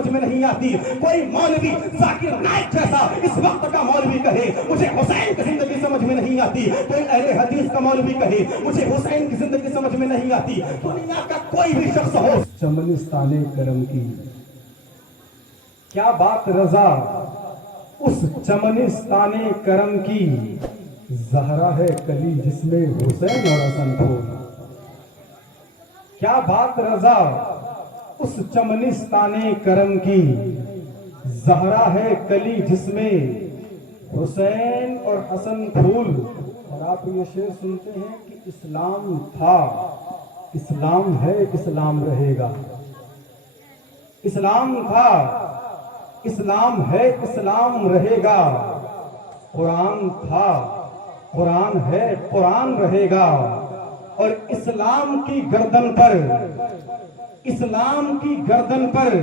سمجھ میں نہیں آتی. کوئی مولوی ذاکر نائک جیسا اس وقت کا مولوی کہے مجھے حسین کی زندگی سمجھ میں نہیں آتی. کوئی اہل حدیث کا مولوی کہے مجھے حسین کی زندگی سمجھ میں نہیں آتی. دنیا کا کوئی بھی شخص ہو. چمنستان کرم کی کیا بات رضا اس چمنستان کرم کی. زہرا ہے کلی جس میں حسین اور حسن پھول. کیا بات رضا اس چمنستان کرم کی. زہرا ہے کلی جس میں حسین اور حسن پھول. اور آپ یہ شعر سنتے ہیں کہ اسلام تھا، اسلام ہے، اسلام رہے گا. اسلام تھا، اسلام ہے، اسلام رہے گا. قرآن تھا، قرآن ہے، قرآن رہے گا. اور اسلام کی گردن پر، اسلام کی گردن پر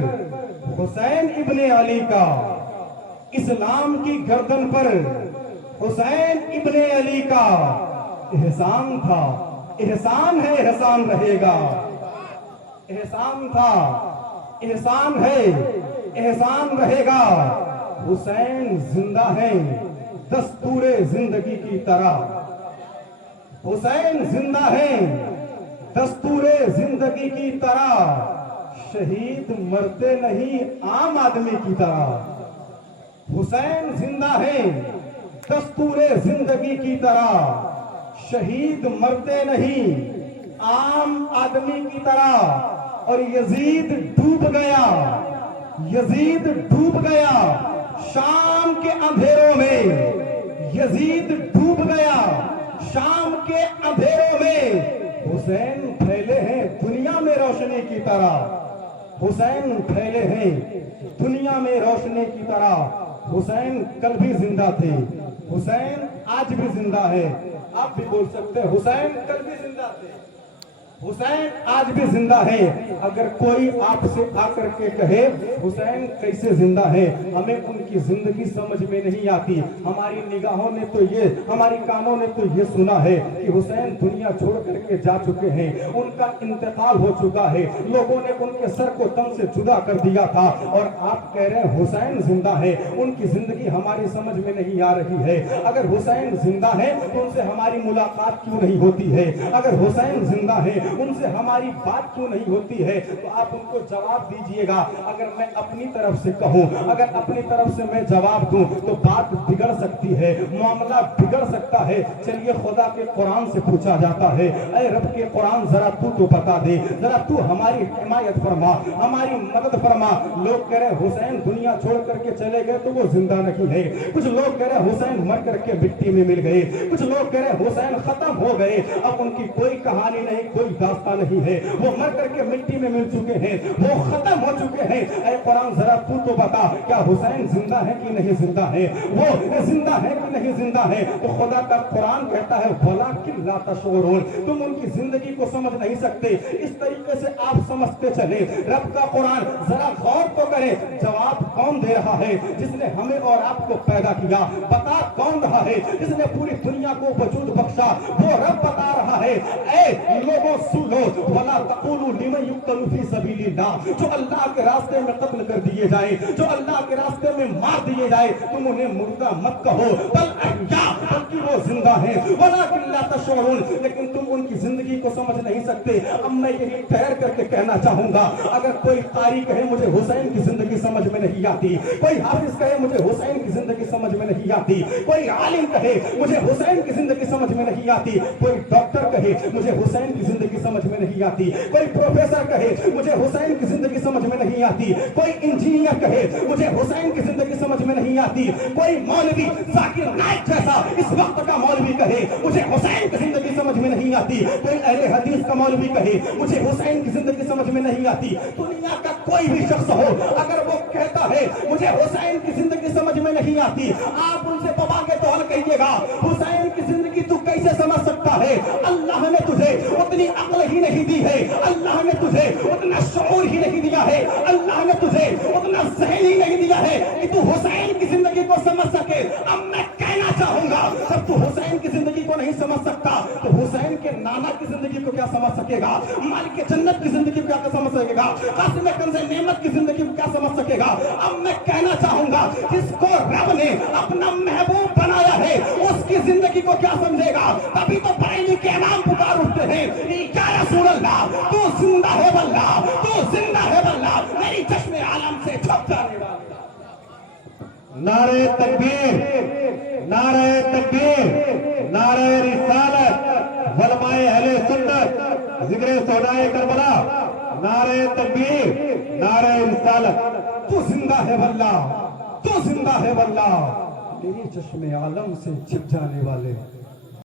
حسین ابن علی کا، اسلام کی گردن پر حسین ابن علی کا احسان تھا. احسان ہے، احسان رہے گا. احسان تھا، احسان ہے، احسان رہے گا. حسین زندہ ہے دستور زندگی کی طرح. حسین زندہ ہے دستور زندگی کی طرح. شہید مرتے نہیں عام آدمی کی طرح. حسین زندہ ہے دستور زندگی کی طرح. شہید مرتے نہیں عام آدمی کی طرح. اور یزید ڈوب گیا، یزید ڈوب گیا شام کے اندھیروں میں. یزید ڈوب گیا شام کے اندھیروں میں. حسین پھیلے ہیں دنیا میں روشنی کی طرح. حسین پھیلے ہیں دنیا میں روشنی کی طرح. حسین کل بھی زندہ تھے، حسین آج بھی زندہ ہے. آپ بھی بول سکتے ہیں حسین کل بھی زندہ تھے، حسین آج بھی زندہ ہے. اگر کوئی آپ سے آ کر کے کہے حسین کیسے زندہ ہے، ہمیں ان کی زندگی سمجھ میں نہیں آتی. ہماری نگاہوں نے تو یہ، ہماری کانوں نے تو یہ سنا ہے کہ حسین دنیا چھوڑ کر کے جا چکے ہیں، ان کا انتقال ہو چکا ہے، لوگوں نے ان کے سر کو تن سے جدا کر دیا تھا. اور آپ کہہ رہے ہیں حسین زندہ ہے، ان کی زندگی ہماری سمجھ میں نہیں آ رہی ہے. اگر حسین زندہ ہے تو ان سے ہماری ملاقات کیوں نہیں ہوتی ہے؟ اگر حسین زندہ ہے ان سے ہماری بات کیوں نہیں ہوتی ہے؟ تو آپ ان کو جواب دیجئے گا. اگر میں اپنی طرف سے کہوں، اگر اپنی طرف سے میں جواب دوں تو بات بگڑ سکتی ہے، معاملہ بگڑ سکتا ہے. چلیے خدا کے قرآن سے پوچھا جاتا ہے، اے رب کے قرآن ذرا تو بتا دے، ذرا تو ہماری حمایت فرما، ہماری مدد فرما. لوگ کہہ رہے حسین دنیا چھوڑ کر کے چلے گئے تو وہ زندہ نہیں ہے. کچھ لوگ کہہ رہے حسین مر کر کے مٹی میں مل گئے. کچھ لوگ کہہ رہے حسین ختم ہو گئے، اب ان کی کوئی کہانی نہیں، کوئی داستان نہیں ہے. وہ مر کر کے مٹی میں مل چکے ہیں، وہ ختم ہو چکے ہیں. اے قرآن ذرا تو بتا کیا حسین زندہ ہے کہ نہیں زندہ ہے؟ وہ زندہ ہے کہ نہیں زندہ ہے؟ تو خدا کا قرآن کہتا ہے وَلَٰكِن لَا تَشْعُرُونَ، تم ان کی زندگی کو سمجھ نہیں سکتے. اس طریقے سے آپ سمجھتے چلے. رب کا قرآن ذرا غور تو کرے، جواب کون دے رہا ہے؟ جس نے ہمیں اور آپ کو پیدا کیا. بتا کون رہا ہے؟ جس نے پوری دنیا کو وجود بخشا، وہ رب بتا رہا ہے. اے لوگوں سنو، وَلَا تَقُولُوا لِمَن يُقْتَلُ فِي سَبِيلِ اللَّهِ، جو اللہ کے راستے میں قتل کر دیے جائیں، جو اللہ کے راستے میں مار دیے جائے، تم انہیں مردہ مت کہو، بل احیاء، بلکہ وہ زندہ ہیں. وَلَٰكِن لَا تَشْعُرُونَ، لیکن تم ان کی زندگی کو سمجھ نہیں سکتے. اب میں یہی ٹھہر کر کے کہنا چاہوں گا، اگر کوئی قاری کہے مجھے حسین کی زندگی سمجھ میں نہیں آتی، کوئی حافظ کہے مجھے حسین کی زندگی سمجھ میں نہیں آتی، کوئی عالم کہے مجھے حسین کی زندگی سمجھ میں نہیں آتی، کوئی ڈاکٹر کہے مجھے حسین کی زندگی سمجھ میں نہیں آتی، کوئی پروفیسر کہے مجھے حسین کی زندگی سمجھ میں نہیں آتی، کوئی انجینئر کہے مجھے حسین کی زندگی سمجھ میں نہیں آتی، کوئی مولوی ذاکر نائک جیسا اس وقت کا مولوی کہے مجھے حسین کی زندگی سمجھ میں نہیں آتی، کوئی اہل حدیث کا مولوی کہے مجھے حسین کی زندگی سمجھ میں نہیں آتی. دنیا کا کوئی بھی شخص ہو اگر وہ کہتا ہے مجھے حسین کی زندگی سمجھ میں نہیں آتی، آپ ان سے پپا کے تو کہیے گا حسین کی زندگی تو کیسے سمجھ سکتا ہے؟ اللہ نے تجھے اتنی عقل ہی نہیں دی ہے، اللہ نے تجھے اتنا شعور ہی نہیں دیا ہے، اللہ نے تجھے اتنا ذہن ہی نہیں دیا ہے کہ تو حسین کی زندگی کو سمجھ سکے. اب میں کہنا چاہوں گا جب تو حسین کی زندگی کو نہیں سمجھ سکتا تو حسین کے نانا کی زندگی کو کیا سمجھ سکے گا؟ مالک جنت کی زندگی کو کیا سمجھ سکے گا؟ قاسم کنز نعمت کی زندگی کو کیا سمجھ سکے گا؟ اب میں کہنا چاہوں گا جس کو رب نے اپنا محبوب بنایا ہے اس کی زندگی کو کیا سمجھے گا؟ تبھی تو بریلی کے امام پکار اٹھتے ہیں یا رسول اللہ تو زندہ ہے واللہ، تو زندہ ہے واللہ، میری چشم عالم سے چھپ جانے والا۔ نعرہ تکبیر، نعرہ تکبیر، نعرہ رسالت، علماء اہل سنت، ذکر شہدائے کربلا، نعرہ تکبیر، نعرہ رسالت۔ تو زندہ ہے واللہ، تو زندہ ہے واللہ، میری چشم عالم سے چھپ جانے والے۔